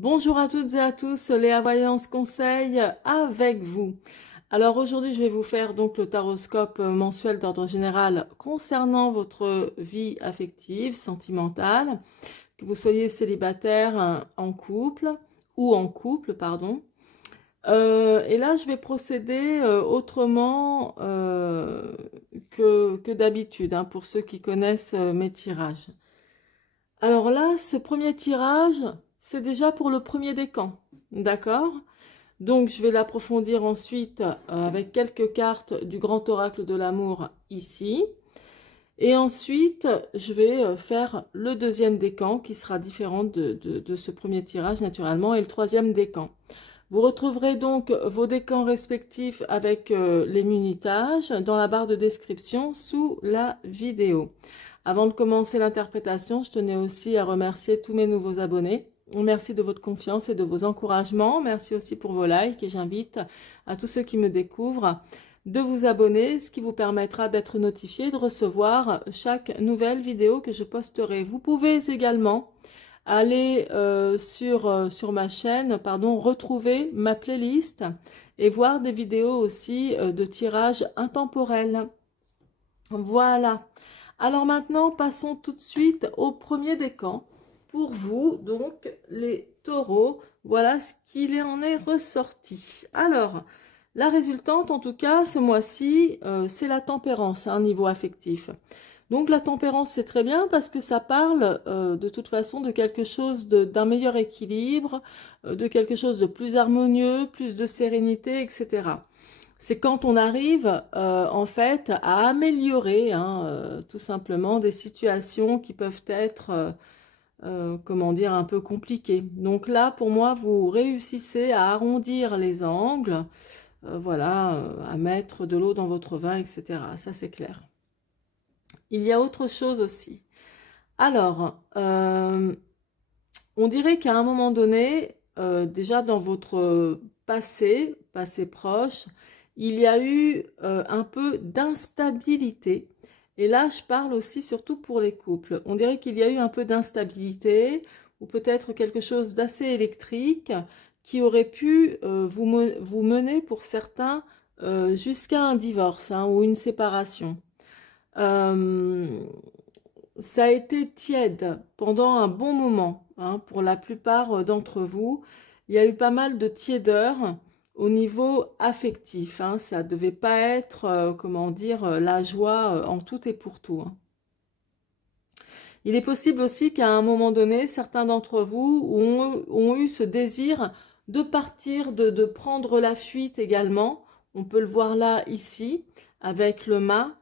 Bonjour à toutes et à tous, Léa Voyance Conseil avec vous. Alors aujourd'hui, je vais vous faire donc le taroscope mensuel d'ordre général concernant votre vie affective, sentimentale, que vous soyez célibataire, en couple ou en couple, pardon. Et là, je vais procéder autrement que d'habitude, hein, pour ceux qui connaissent mes tirages. Alors là, ce premier tirage, c'est déjà pour le premier décan, d'accord? Donc, je vais l'approfondir ensuite avec quelques cartes du grand oracle de l'amour ici. Et ensuite, je vais faire le deuxième décan qui sera différent de ce premier tirage naturellement et le troisième décan. Vous retrouverez donc vos décans respectifs avec les minutages dans la barre de description sous la vidéo. Avant de commencer l'interprétation, je tenais aussi à remercier tous mes nouveaux abonnés. Merci de votre confiance et de vos encouragements. Merci aussi pour vos likes et j'invite à tous ceux qui me découvrent de vous abonner, ce qui vous permettra d'être notifié et de recevoir chaque nouvelle vidéo que je posterai. Vous pouvez également aller sur ma chaîne, retrouver ma playlist et voir des vidéos aussi de tirage intemporel. Voilà. Alors maintenant, passons tout de suite au premier décan. Pour vous, donc, les taureaux, voilà ce qu'il en est ressorti. Alors, la résultante, en tout cas, ce mois-ci, c'est la tempérance, hein, niveau affectif. Donc la tempérance, c'est très bien parce que ça parle de toute façon de quelque chose d'un meilleur équilibre, de quelque chose de plus harmonieux, plus de sérénité, etc. C'est quand on arrive en fait à améliorer tout simplement des situations qui peuvent être, comment dire, un peu compliquées. Donc là, pour moi, vous réussissez à arrondir les angles, voilà, à mettre de l'eau dans votre vin, etc. Ça, c'est clair. Il y a autre chose aussi. Alors, on dirait qu'à un moment donné, déjà dans votre passé proche, il y a eu un peu d'instabilité. Et là, je parle aussi surtout pour les couples. On dirait qu'il y a eu un peu d'instabilité ou peut-être quelque chose d'assez électrique qui aurait pu vous mener pour certains jusqu'à un divorce, hein, ou une séparation. Ça a été tiède pendant un bon moment, hein, pour la plupart d'entre vous. Il y a eu pas mal de tiédeur au niveau affectif, hein. Ça ne devait pas être, comment dire, la joie en tout et pour tout, hein. Il est possible aussi qu'à un moment donné, certains d'entre vous ont eu ce désir de partir, de prendre la fuite également. On peut le voir là, ici, avec le mât.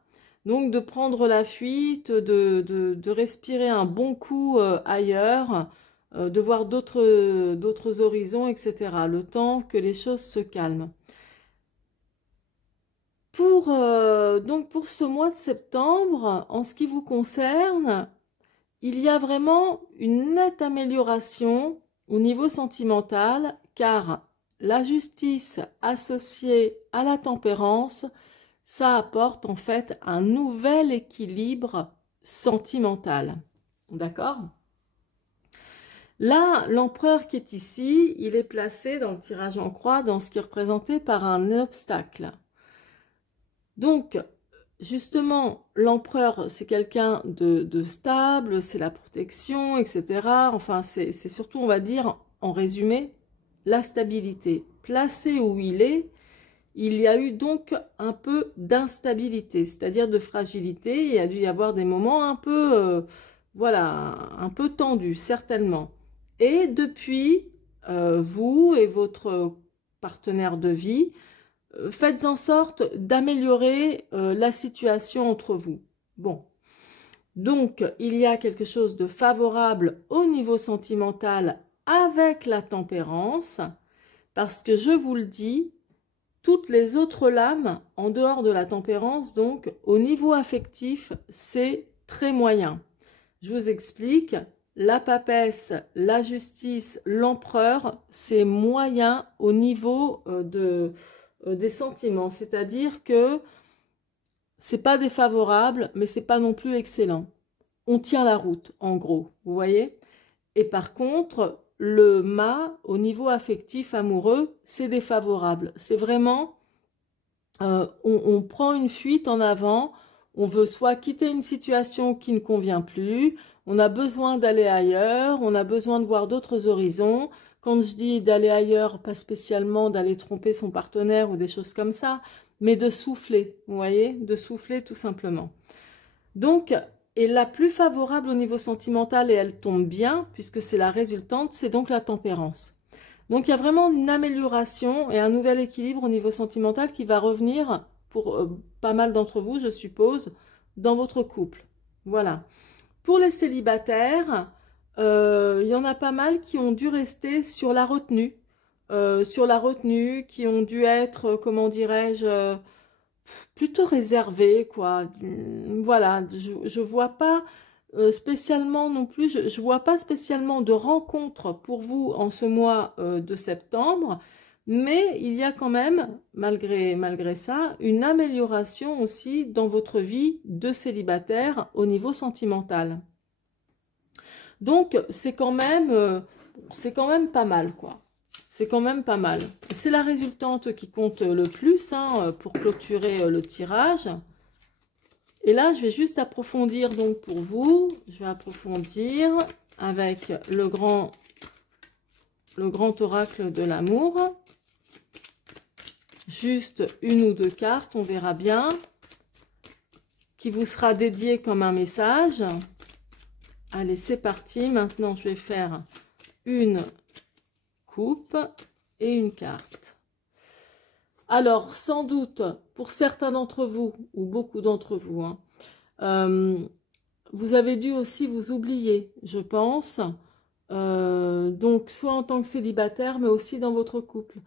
Donc de prendre la fuite, de respirer un bon coup ailleurs, de voir d'autres horizons, etc. Le temps que les choses se calment. Donc pour ce mois de septembre, en ce qui vous concerne, il y a vraiment une nette amélioration au niveau sentimental, car la justice associée à la tempérance, ça apporte en fait un nouvel équilibre sentimental. D'accord? Là, l'empereur qui est ici, il est placé dans le tirage en croix, dans ce qui est représenté par un obstacle. Donc, justement, l'empereur, c'est quelqu'un de stable, c'est la protection, etc. Enfin, c'est surtout, on va dire, en résumé, la stabilité. Placé où il y a eu donc un peu d'instabilité, c'est-à-dire de fragilité. Il y a dû y avoir des moments un peu, voilà, un peu tendus, certainement. Et depuis, vous et votre partenaire de vie, faites en sorte d'améliorer la situation entre vous. Bon, donc il y a quelque chose de favorable au niveau sentimental avec la tempérance, parce que je vous le dis, toutes les autres lames, en dehors de la tempérance, donc au niveau affectif, c'est très moyen. Je vous explique, la papesse, la justice, l'empereur, c'est moyen au niveau des sentiments. C'est-à-dire que c'est pas défavorable, mais c'est pas non plus excellent. On tient la route, en gros, vous voyez? Et par contre, le mât, au niveau affectif, amoureux, c'est défavorable. C'est vraiment, on prend une fuite en avant, on veut soit quitter une situation qui ne convient plus, on a besoin d'aller ailleurs, on a besoin de voir d'autres horizons. Quand je dis d'aller ailleurs, pas spécialement d'aller tromper son partenaire ou des choses comme ça, mais de souffler, vous voyez, de souffler tout simplement. Donc, et la plus favorable au niveau sentimental, et elle tombe bien, puisque c'est la résultante, c'est donc la tempérance. Donc, il y a vraiment une amélioration et un nouvel équilibre au niveau sentimental qui va revenir pour pas mal d'entre vous, je suppose, dans votre couple. Voilà. Pour les célibataires, il y en a pas mal qui ont dû rester sur la retenue. Qui ont dû être, comment dirais-je, plutôt réservés, quoi. Voilà, je vois pas spécialement non plus, je vois pas spécialement de rencontres pour vous en ce mois de septembre, mais il y a quand même, malgré ça, une amélioration aussi dans votre vie de célibataire au niveau sentimental. Donc, c'est quand même pas mal, quoi. C'est quand même pas mal. C'est la résultante qui compte le plus hein, pour clôturer le tirage. Et là, je vais juste approfondir donc pour vous. Je vais approfondir avec le grand oracle de l'amour. Juste une ou deux cartes, on verra bien. Qui vous sera dédié comme un message. Allez, c'est parti. Maintenant, je vais faire une coupe et une carte. Alors, sans doute, pour certains d'entre vous, ou beaucoup d'entre vous, hein, vous avez dû aussi vous oublier, je pense. Donc, soit en tant que célibataire, mais aussi dans votre couple.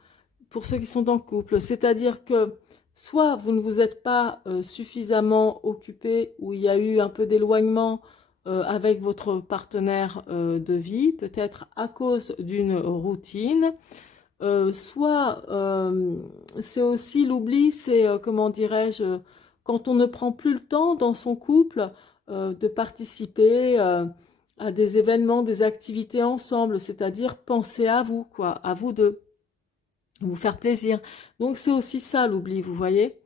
Pour ceux qui sont en couple. C'est-à-dire que soit vous ne vous êtes pas suffisamment occupé, ou il y a eu un peu d'éloignement avec votre partenaire de vie, peut-être à cause d'une routine. Soit c'est aussi l'oubli, c'est comment dirais-je, quand on ne prend plus le temps dans son couple de participer à des événements, des activités ensemble, c'est-à-dire penser à vous, quoi, à vous deux, vous faire plaisir. Donc c'est aussi ça l'oubli, vous voyez.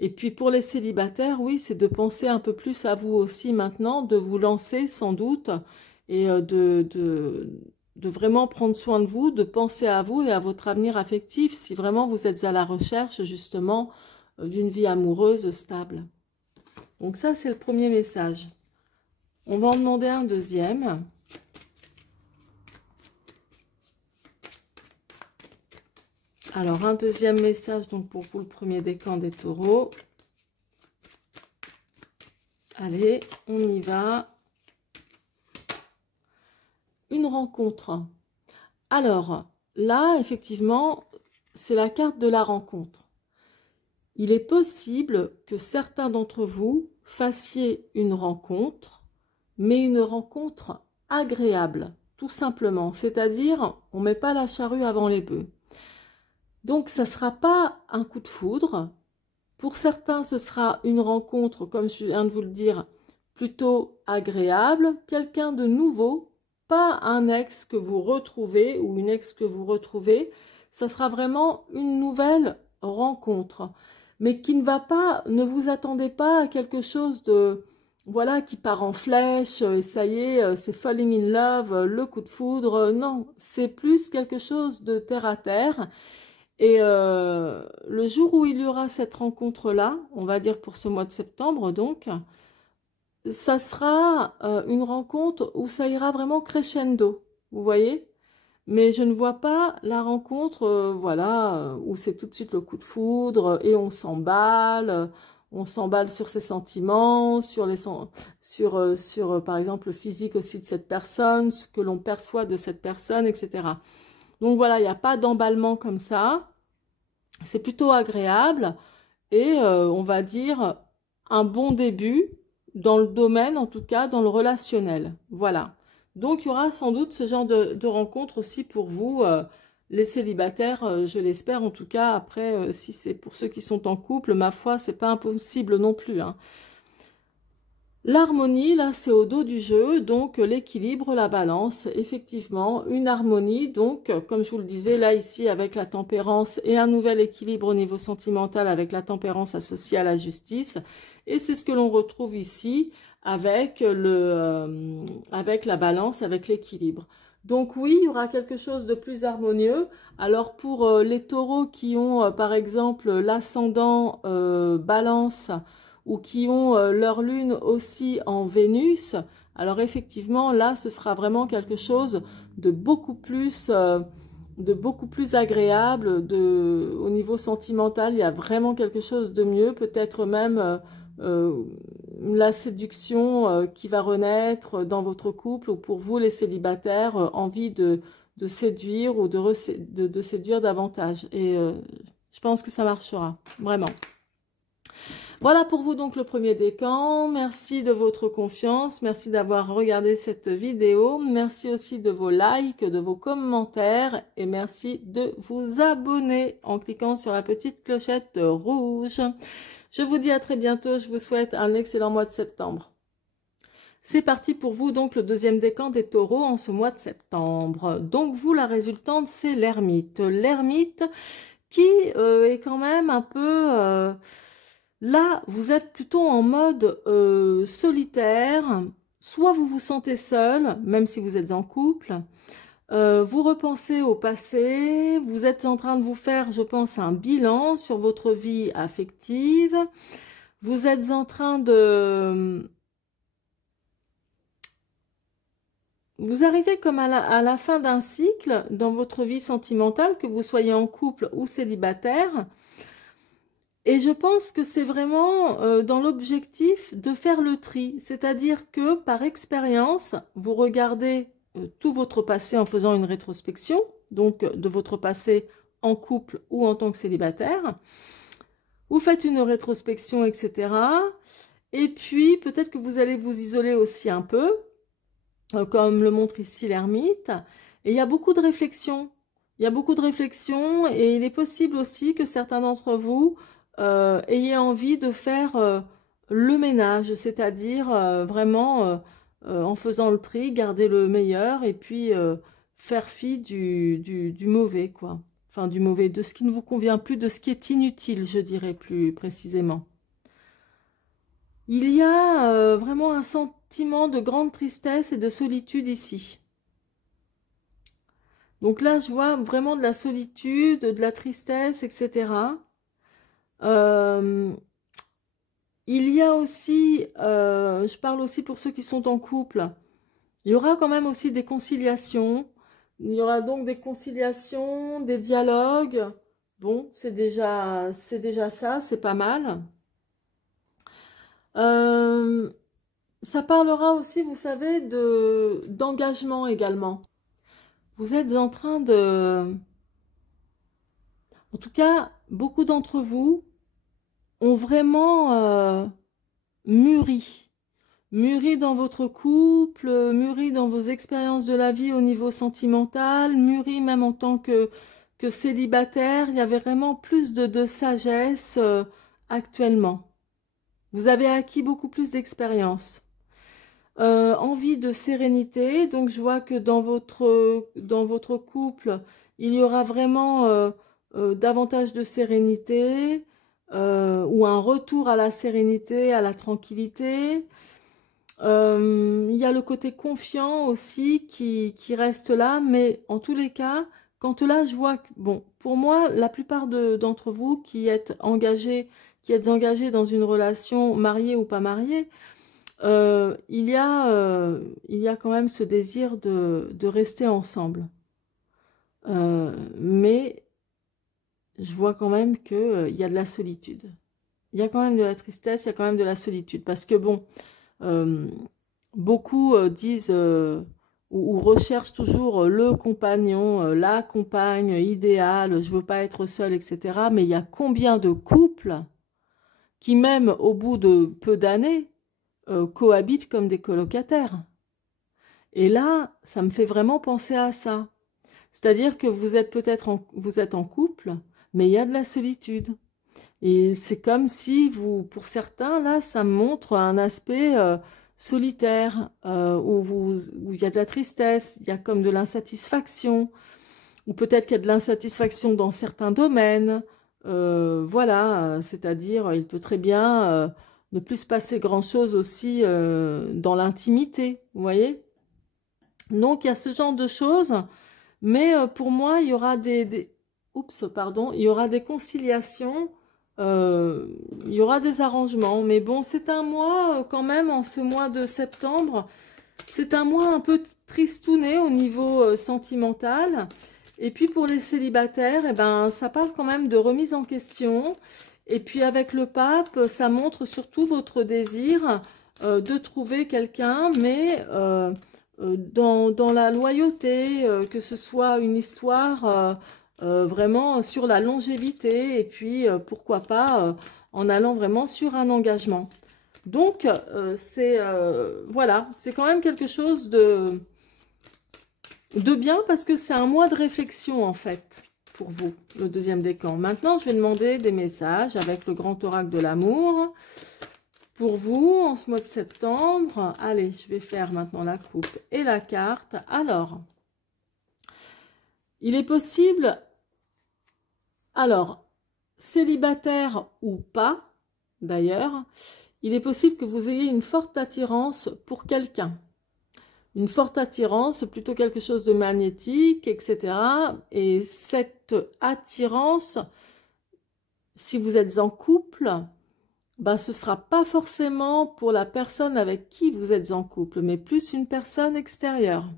Et puis pour les célibataires, oui, c'est de penser un peu plus à vous aussi maintenant, de vous lancer sans doute et de vraiment prendre soin de vous, de penser à vous et à votre avenir affectif, si vraiment vous êtes à la recherche justement d'une vie amoureuse stable. Donc ça, c'est le premier message. On va en demander un deuxième. Alors, un deuxième message donc pour vous, le premier décan des taureaux. Allez, on y va. Une rencontre. Alors, là, effectivement, c'est la carte de la rencontre. Il est possible que certains d'entre vous fassiez une rencontre, mais une rencontre agréable, tout simplement. C'est-à-dire, on ne met pas la charrue avant les bœufs. Donc, ça ne sera pas un coup de foudre. Pour certains, ce sera une rencontre, comme je viens de vous le dire, plutôt agréable. Quelqu'un de nouveau, pas un ex que vous retrouvez ou une ex que vous retrouvez. Ça sera vraiment une nouvelle rencontre. Mais qui ne va pas, ne vous attendez pas à quelque chose de, voilà, qui part en flèche, et ça y est, c'est falling in love, le coup de foudre. Non, c'est plus quelque chose de terre à terre. Et le jour où il y aura cette rencontre-là, on va dire pour ce mois de septembre donc, ça sera une rencontre où ça ira vraiment crescendo, vous voyez? Mais je ne vois pas la rencontre, voilà, où c'est tout de suite le coup de foudre et on s'emballe sur ses sentiments, sur par exemple le physique aussi de cette personne, ce que l'on perçoit de cette personne, etc. Donc voilà, il n'y a pas d'emballement comme ça. C'est plutôt agréable et on va dire un bon début dans le domaine, en tout cas dans le relationnel. Voilà. Donc il y aura sans doute ce genre de rencontre aussi pour vous, les célibataires, je l'espère en tout cas. Après, si c'est pour ceux qui sont en couple, ma foi, c'est pas impossible non plus, hein. L'harmonie, là, c'est au dos du jeu, donc l'équilibre, la balance, effectivement, une harmonie, donc, comme je vous le disais, là, ici, avec la tempérance et un nouvel équilibre au niveau sentimental avec la tempérance associée à la justice, et c'est ce que l'on retrouve ici avec la balance, avec l'équilibre. Donc oui, il y aura quelque chose de plus harmonieux. Alors pour les taureaux qui ont, par exemple, l'ascendant balance, ou qui ont leur lune aussi en Vénus, alors effectivement, là, ce sera vraiment quelque chose de beaucoup plus agréable. Au niveau sentimental, il y a vraiment quelque chose de mieux, peut-être même euh, la séduction qui va renaître dans votre couple, ou pour vous, les célibataires, envie de séduire ou de séduire davantage. Et je pense que ça marchera, vraiment. Voilà pour vous donc le premier décan. Merci de votre confiance. Merci d'avoir regardé cette vidéo. Merci aussi de vos likes, de vos commentaires. Et merci de vous abonner en cliquant sur la petite clochette rouge. Je vous dis à très bientôt. Je vous souhaite un excellent mois de septembre. C'est parti pour vous donc le deuxième décan des taureaux en ce mois de septembre. Donc vous, la résultante, c'est l'ermite. L'ermite qui est quand même un peu... Là, vous êtes plutôt en mode solitaire. Soit vous vous sentez seul, même si vous êtes en couple. Vous repensez au passé. Vous êtes en train de vous faire, je pense, un bilan sur votre vie affective. Vous êtes en train de... Vous arrivez comme à la fin d'un cycle dans votre vie sentimentale, que vous soyez en couple ou célibataire. Et je pense que c'est vraiment dans l'objectif de faire le tri. C'est-à-dire que par expérience, vous regardez tout votre passé en faisant une rétrospection, donc de votre passé en couple ou en tant que célibataire. Vous faites une rétrospection, etc. Et puis peut-être que vous allez vous isoler aussi un peu, comme le montre ici l'ermite. Et il y a beaucoup de réflexions. Il y a beaucoup de réflexions et il est possible aussi que certains d'entre vous ayez envie de faire le ménage, c'est-à-dire vraiment en faisant le tri, garder le meilleur et puis faire fi du mauvais, quoi. Enfin, du mauvais, de ce qui ne vous convient plus, de ce qui est inutile, je dirais plus précisément. Il y a vraiment un sentiment de grande tristesse et de solitude ici. Donc là, je vois vraiment de la solitude, de la tristesse, etc. Il y a aussi, je parle aussi pour ceux qui sont en couple, il y aura quand même aussi des conciliations. Il y aura donc des conciliations, des dialogues. Bon, c'est déjà ça, c'est pas mal. Ça parlera aussi, vous savez, d'engagement également. Vous êtes en train de... En tout cas, beaucoup d'entre vous ont vraiment mûri. Mûri dans votre couple, mûri dans vos expériences de la vie au niveau sentimental, mûri même en tant que célibataire. Il y avait vraiment plus de sagesse actuellement. Vous avez acquis beaucoup plus d'expérience. Envie de sérénité, donc je vois que dans votre couple, il y aura vraiment davantage de sérénité ou un retour à la sérénité, à la tranquillité. Il y a le côté confiant aussi qui reste là, mais en tous les cas, quand là je vois que, bon, pour moi, la plupart d'entre vous qui êtes engagés dans une relation mariée ou pas mariée, il y a quand même ce désir de rester ensemble. Mais je vois quand même qu'il y a de la solitude. Il y a quand même de la tristesse, il y a quand même de la solitude. Parce que bon, euh, beaucoup disent ou recherchent toujours le compagnon, la compagne idéale, je veux pas être seule, etc. Mais il y a combien de couples qui, même au bout de peu d'années, cohabitent comme des colocataires. Et là, ça me fait vraiment penser à ça. C'est-à-dire que vous êtes peut-être vous êtes en couple, mais il y a de la solitude. Et c'est comme si vous, pour certains, là, ça montre un aspect solitaire, où il y a de la tristesse, il y a comme de l'insatisfaction, ou peut-être qu'il y a de l'insatisfaction dans certains domaines. Voilà, c'est-à-dire, il peut très bien ne plus se passer grand-chose aussi dans l'intimité, vous voyez? Donc, il y a ce genre de choses, mais pour moi, il y aura oups, pardon, il y aura des conciliations, euh, il y aura des arrangements, mais bon, c'est un mois quand même, en ce mois de septembre, c'est un mois un peu tristouné au niveau sentimental. Et puis pour les célibataires, eh ben, ça parle quand même de remise en question. Et puis avec le pape, ça montre surtout votre désir de trouver quelqu'un, mais dans la loyauté, que ce soit une histoire vraiment sur la longévité, et puis pourquoi pas en allant vraiment sur un engagement. Donc, voilà, c'est quand même quelque chose de bien parce que c'est un mois de réflexion en fait pour vous, le deuxième décan. Maintenant, je vais demander des messages avec le grand oracle de l'amour pour vous en ce mois de septembre. Allez, je vais faire maintenant la coupe et la carte. Alors, il est possible, alors, célibataire ou pas, d'ailleurs, il est possible que vous ayez une forte attirance pour quelqu'un. Une forte attirance, plutôt quelque chose de magnétique, etc. Et cette attirance, si vous êtes en couple, ben, ce ne sera pas forcément pour la personne avec qui vous êtes en couple, mais plus une personne extérieure.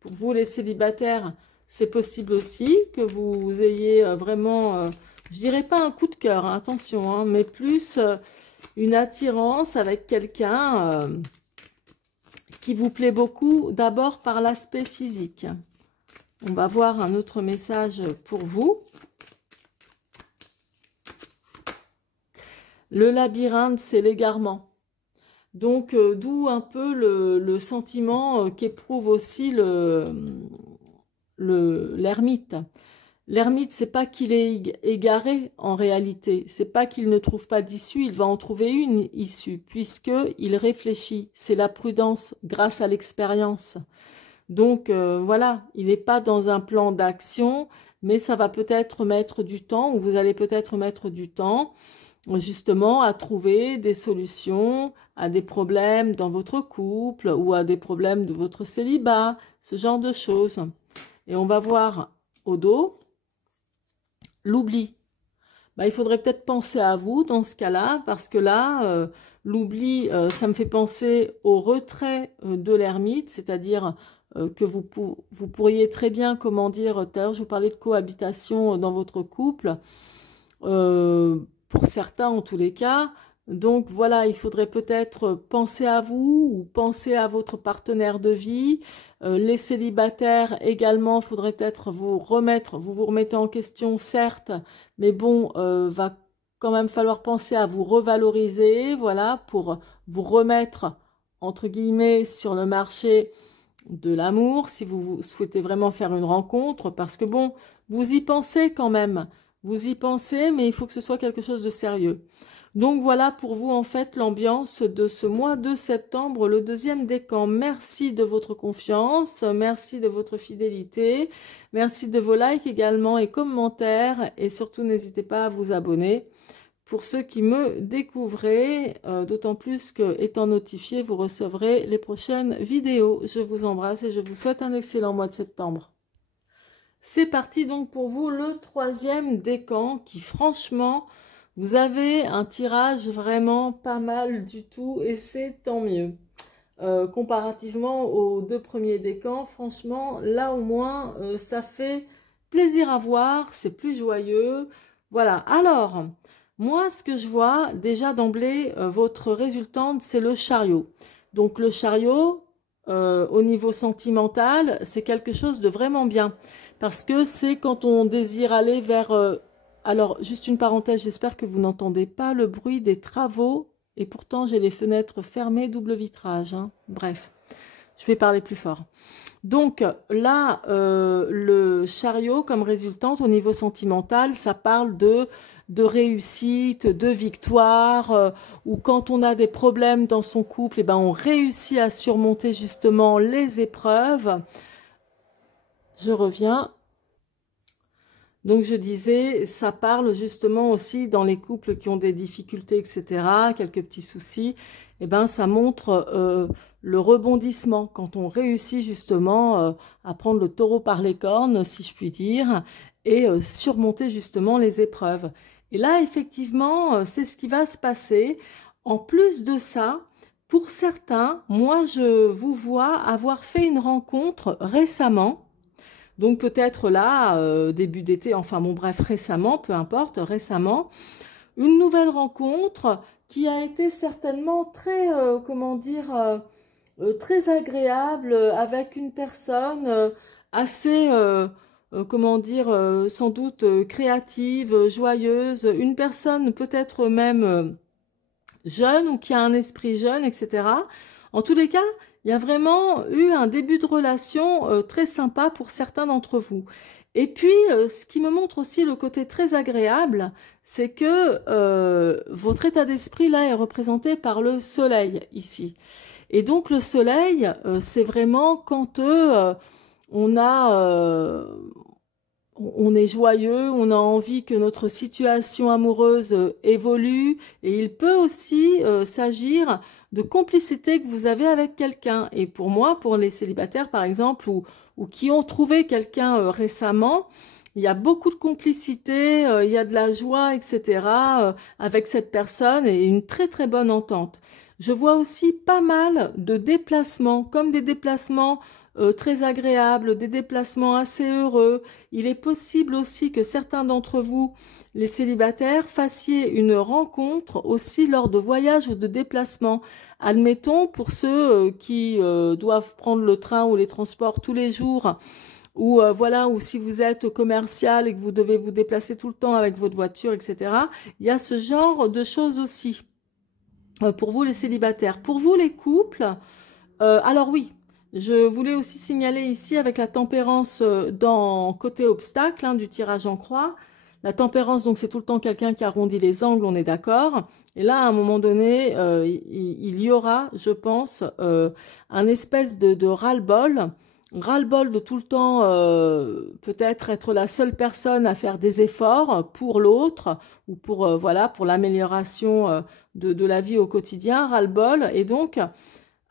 Pour vous, les célibataires, c'est possible aussi que vous ayez vraiment, je dirais pas un coup de cœur, hein, attention, hein, mais plus une attirance avec quelqu'un qui vous plaît beaucoup, d'abord par l'aspect physique. On va voir un autre message pour vous. Le labyrinthe, c'est l'égarement. Donc, d'où un peu le sentiment qu'éprouve aussi l'ermite. L'ermite, c'est pas qu'il est égaré en réalité, c'est pas qu'il ne trouve pas d'issue, il va en trouver une issue, puisqu'il réfléchit. C'est la prudence grâce à l'expérience. Donc voilà, il n'est pas dans un plan d'action, mais ça va peut-être mettre du temps, ou vous allez peut-être mettre du temps, justement, à trouver des solutions à des problèmes dans votre couple, ou à des problèmes de votre célibat, ce genre de choses. Et on va voir au dos, l'oubli. Bah, il faudrait peut-être penser à vous dans ce cas-là, parce que là, l'oubli, ça me fait penser au retrait de l'ermite, c'est-à-dire que vous pourriez très bien, comment dire, tout à l'heure je vous parlais de cohabitation dans votre couple, pour certains en tous les cas. Donc voilà, il faudrait peut-être penser à vous ou penser à votre partenaire de vie. Les célibataires également, il faudrait peut-être vous remettez en question, certes, mais bon, va quand même falloir penser à vous revaloriser, voilà, pour vous remettre, entre guillemets, sur le marché de l'amour, si vous souhaitez vraiment faire une rencontre, parce que bon, vous y pensez quand même, vous y pensez, mais il faut que ce soit quelque chose de sérieux. Donc voilà pour vous en fait l'ambiance de ce mois de septembre, le deuxième décan. Merci de votre confiance, merci de votre fidélité, merci de vos likes également et commentaires, et surtout n'hésitez pas à vous abonner. Pour ceux qui me découvrez, d'autant plus que étant notifié, vous recevrez les prochaines vidéos. Je vous embrasse et je vous souhaite un excellent mois de septembre. C'est parti donc pour vous le troisième décan qui franchement, vous avez un tirage vraiment pas mal du tout et c'est tant mieux. Comparativement aux deux premiers décans, franchement, là au moins, ça fait plaisir à voir, c'est plus joyeux. Voilà, alors, moi ce que je vois déjà d'emblée, votre résultante, c'est le chariot. Donc le chariot, au niveau sentimental, c'est quelque chose de vraiment bien. Parce que c'est quand on désire aller vers... alors, juste une parenthèse, j'espère que vous n'entendez pas le bruit des travaux. Et pourtant, j'ai les fenêtres fermées, double vitrage, hein. Bref, Je vais parler plus fort. Donc là, le chariot comme résultante au niveau sentimental, ça parle de réussite, de victoire, ou quand on a des problèmes dans son couple, eh ben, on réussit à surmonter justement les épreuves. Je reviens. Donc je disais, ça parle justement aussi dans les couples qui ont des difficultés, etc., quelques petits soucis, eh ben ça montre le rebondissement, quand on réussit justement à prendre le taureau par les cornes, si je puis dire, et surmonter justement les épreuves. Et là, effectivement, c'est ce qui va se passer. En plus de ça, pour certains, moi je vous vois avoir fait une rencontre récemment. Donc peut-être là, début d'été, enfin bon bref, récemment, peu importe, récemment, une nouvelle rencontre qui a été certainement très, comment dire, très agréable avec une personne assez, comment dire, sans doute créative, joyeuse, une personne peut-être même jeune ou qui a un esprit jeune, etc. En tous les cas, il y a vraiment eu un début de relation très sympa pour certains d'entre vous. Et puis, ce qui me montre aussi le côté très agréable, c'est que votre état d'esprit, là, est représenté par le soleil, ici. Et donc, le soleil, c'est vraiment quand on a... on est joyeux, on a envie que notre situation amoureuse évolue et il peut aussi s'agir de complicité que vous avez avec quelqu'un. Et pour moi, pour les célibataires par exemple, ou qui ont trouvé quelqu'un récemment, il y a beaucoup de complicité, il y a de la joie, etc. Avec cette personne et une très très bonne entente. Je vois aussi pas mal de déplacements, comme des déplacements très agréables, des déplacements assez heureux. Il est possible aussi que certains d'entre vous, les célibataires, fassiez une rencontre aussi lors de voyages ou de déplacements. Admettons, pour ceux qui doivent prendre le train ou les transports tous les jours, ou voilà, ou si vous êtes commercial et que vous devez vous déplacer tout le temps avec votre voiture, etc. Il y a ce genre de choses aussi pour vous les célibataires. Pour vous les couples, alors oui, je voulais aussi signaler ici avec la tempérance dans côté obstacle du tirage en croix. La tempérance, donc c'est tout le temps quelqu'un qui arrondit les angles, on est d'accord. Et là, à un moment donné, il y aura, je pense, un espèce de ras-le-bol. Ras-le-bol de tout le temps peut-être être la seule personne à faire des efforts pour l'autre ou pour, voilà, pour l'amélioration de la vie au quotidien, ras-le-bol. Et donc,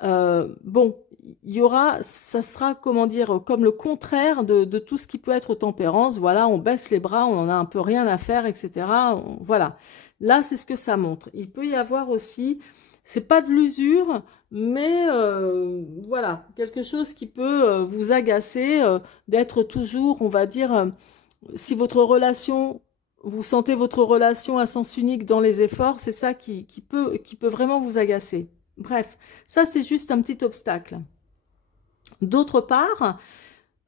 bon, il y aura, ça sera, comment dire, comme le contraire de tout ce qui peut être tempérance. Voilà, on baisse les bras, on en a un peu rien à faire, etc. Voilà. Là, c'est ce que ça montre. Il peut y avoir aussi, c'est pas de l'usure, mais voilà, quelque chose qui peut vous agacer, d'être toujours, on va dire, si votre relation, vous sentez votre relation à sens unique dans les efforts, c'est ça qui peut vraiment vous agacer. Bref, ça c'est juste un petit obstacle. D'autre part,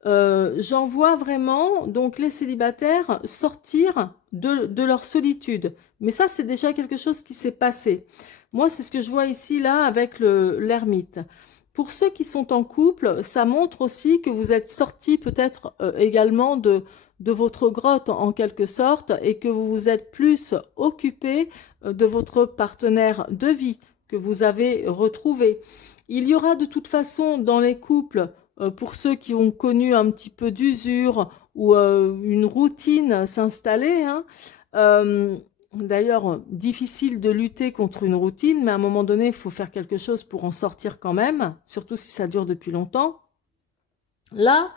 j'en vois vraiment donc les célibataires sortir de leur solitude. Mais ça, c'est déjà quelque chose qui s'est passé. Moi, c'est ce que je vois ici, là, avec l'ermite. Pour ceux qui sont en couple, ça montre aussi que vous êtes sortis peut-être également de votre grotte en quelque sorte et que vous vous êtes plus occupé de votre partenaire de vie que vous avez retrouvé. Il y aura de toute façon dans les couples, pour ceux qui ont connu un petit peu d'usure ou une routine s'installer, d'ailleurs, difficile de lutter contre une routine, mais à un moment donné, il faut faire quelque chose pour en sortir quand même, surtout si ça dure depuis longtemps. Là,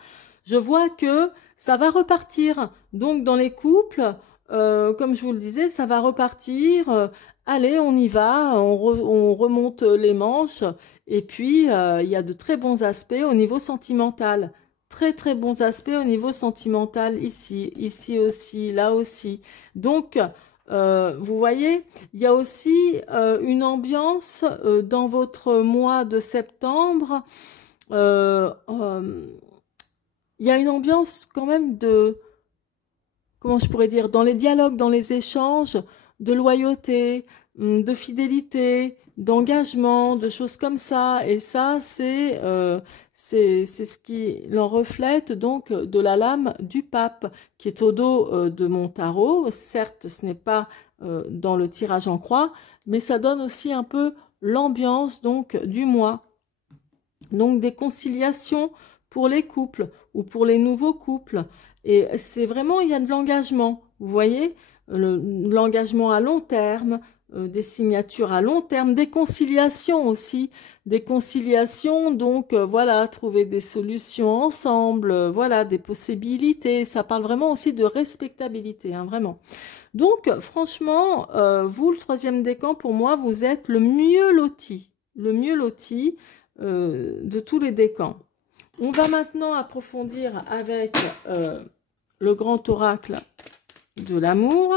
je vois que ça va repartir. Donc, dans les couples, comme je vous le disais, ça va repartir. Allez, on y va, on remonte les manches. Et puis, il y a de très bons aspects au niveau sentimental. Très, très bons aspects au niveau sentimental ici, ici aussi, là aussi. Donc, vous voyez, il y a aussi une ambiance dans votre mois de septembre. Euh, euh, il y a une ambiance quand même de, comment je pourrais dire, dans les dialogues, dans les échanges, de loyauté, de fidélité, d'engagement, de choses comme ça. Et ça, c'est ce qui l'en reflète donc de la lame du pape qui est au dos de mon tarot. Certes, ce n'est pas dans le tirage en croix, mais ça donne aussi un peu l'ambiance donc du mois. Donc des conciliations pour les couples ou pour les nouveaux couples. Et c'est vraiment, il y a de l'engagement, vous voyez, l'engagement à long terme, des signatures à long terme, des conciliations aussi, des conciliations, donc voilà, trouver des solutions ensemble, voilà, des possibilités. Ça parle vraiment aussi de respectabilité, hein, vraiment. Donc franchement, vous, le troisième décan, pour moi, vous êtes le mieux loti de tous les décans. On va maintenant approfondir avec le grand oracle de l'amour.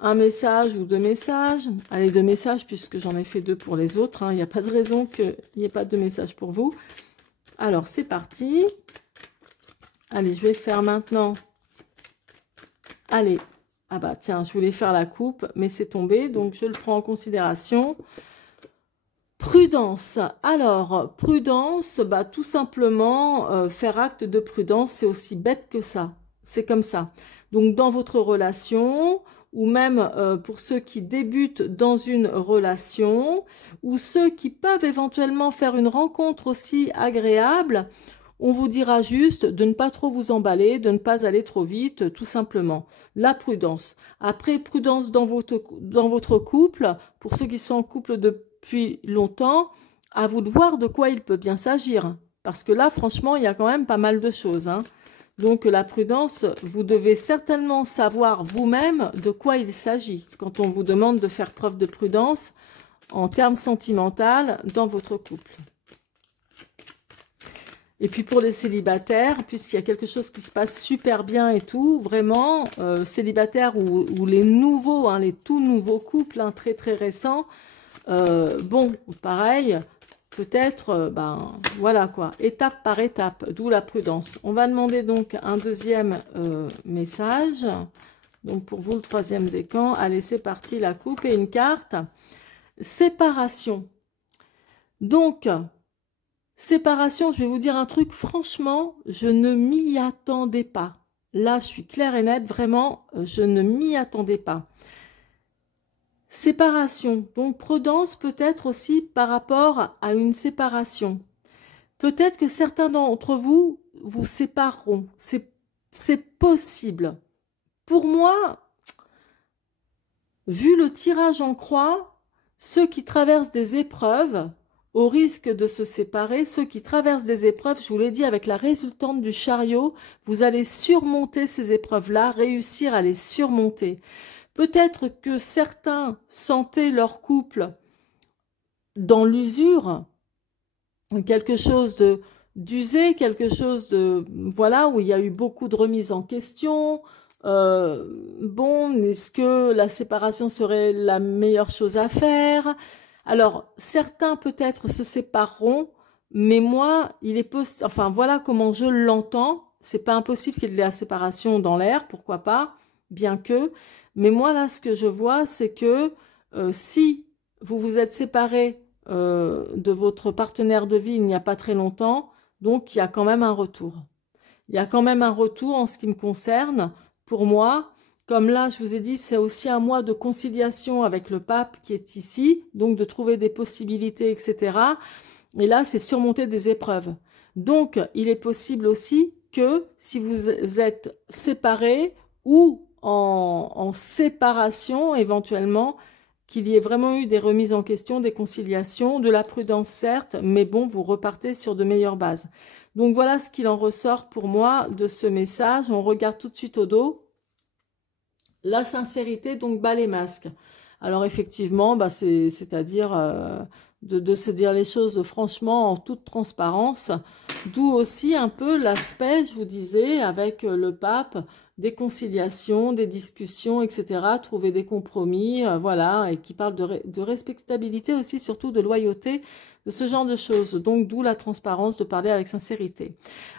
Un message ou deux messages. Allez, deux messages puisque j'en ai fait deux pour les autres. Hein. Il n'y a pas de raison qu'il n'y ait pas de message pour vous. Alors, c'est parti. Allez, je vais faire maintenant. Allez. Ah bah tiens, je voulais faire la coupe, mais c'est tombé. Donc, je le prends en considération. Prudence. Alors, prudence, bah, tout simplement, faire acte de prudence, c'est aussi bête que ça. C'est comme ça. Donc, dans votre relation, ou même pour ceux qui débutent dans une relation, ou ceux qui peuvent éventuellement faire une rencontre aussi agréable, on vous dira juste de ne pas trop vous emballer, de ne pas aller trop vite, tout simplement. La prudence. Après, prudence dans votre couple, pour ceux qui sont en couple depuis longtemps, à vous de voir de quoi il peut bien s'agir. Parce que là, franchement, il y a quand même pas mal de choses. Hein. Donc, la prudence, vous devez certainement savoir vous-même de quoi il s'agit quand on vous demande de faire preuve de prudence en termes sentimentaux dans votre couple. Et puis pour les célibataires, puisqu'il y a quelque chose qui se passe super bien et tout, vraiment, célibataires ou les nouveaux, hein, les tout nouveaux couples, hein, très très récents, bon, pareil, peut-être, ben voilà quoi, étape par étape, d'où la prudence. On va demander donc un deuxième message, donc pour vous le troisième décan. Allez, c'est parti, la coupe et une carte. Séparation. Donc, séparation, je vais vous dire un truc, franchement, je ne m'y attendais pas. Là, je suis claire et nette, vraiment, je ne m'y attendais pas. Séparation, donc prudence peut-être aussi par rapport à une séparation. Peut-être que certains d'entre vous vous sépareront, c'est possible. Pour moi, vu le tirage en croix, ceux qui traversent des épreuves, au risque de se séparer, ceux qui traversent des épreuves, je vous l'ai dit, avec la résultante du chariot, vous allez surmonter ces épreuves-là, réussir à les surmonter. Peut-être que certains sentaient leur couple dans l'usure, quelque chose d'usé, quelque chose de, voilà, où il y a eu beaucoup de remises en question. Bon, est-ce que la séparation serait la meilleure chose à faire ? Alors, certains peut-être se sépareront, mais moi, il est possible, enfin voilà comment je l'entends. C'est pas impossible qu'il y ait de la séparation dans l'air, pourquoi pas, bien que. Mais moi là, ce que je vois, c'est que si vous vous êtes séparé de votre partenaire de vie il n'y a pas très longtemps, donc il y a quand même un retour. Il y a quand même un retour en ce qui me concerne. Pour moi, comme là, je vous ai dit, c'est aussi un mois de conciliation avec le pape qui est ici, donc de trouver des possibilités, etc. Et là, c'est surmonter des épreuves. Donc, il est possible aussi que si vous êtes séparés ou en séparation, éventuellement, qu'il y ait vraiment eu des remises en question, des conciliations, de la prudence, certes, mais bon, vous repartez sur de meilleures bases. Donc, voilà ce qu'il en ressort pour moi de ce message. On regarde tout de suite au dos. La sincérité, donc, bat les masques. Alors, effectivement, bah, c'est-à-dire de se dire les choses franchement, en toute transparence. D'où aussi un peu l'aspect, je vous disais, avec le pape, des conciliations, des discussions, etc. Trouver des compromis, voilà, et qui parle de respectabilité aussi, surtout de loyauté de ce genre de choses. Donc, d'où la transparence de parler avec sincérité.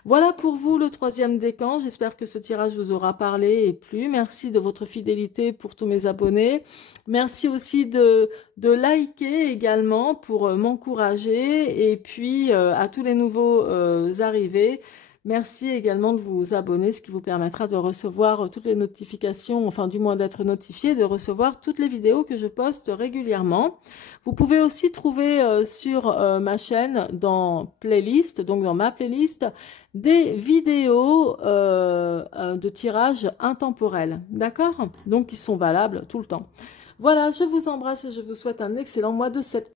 Voilà pour vous le troisième décan. J'espère que ce tirage vous aura parlé et plu. Merci de votre fidélité pour tous mes abonnés. Merci aussi de liker également pour m'encourager. Et puis, à tous les nouveaux arrivés, merci également de vous abonner, ce qui vous permettra de recevoir toutes les notifications, enfin du moins d'être notifié, de recevoir toutes les vidéos que je poste régulièrement. Vous pouvez aussi trouver sur ma chaîne dans playlist, donc dans ma playlist, des vidéos de tirage intemporel, d'accord? Donc qui sont valables tout le temps. Voilà, je vous embrasse et je vous souhaite un excellent mois de septembre.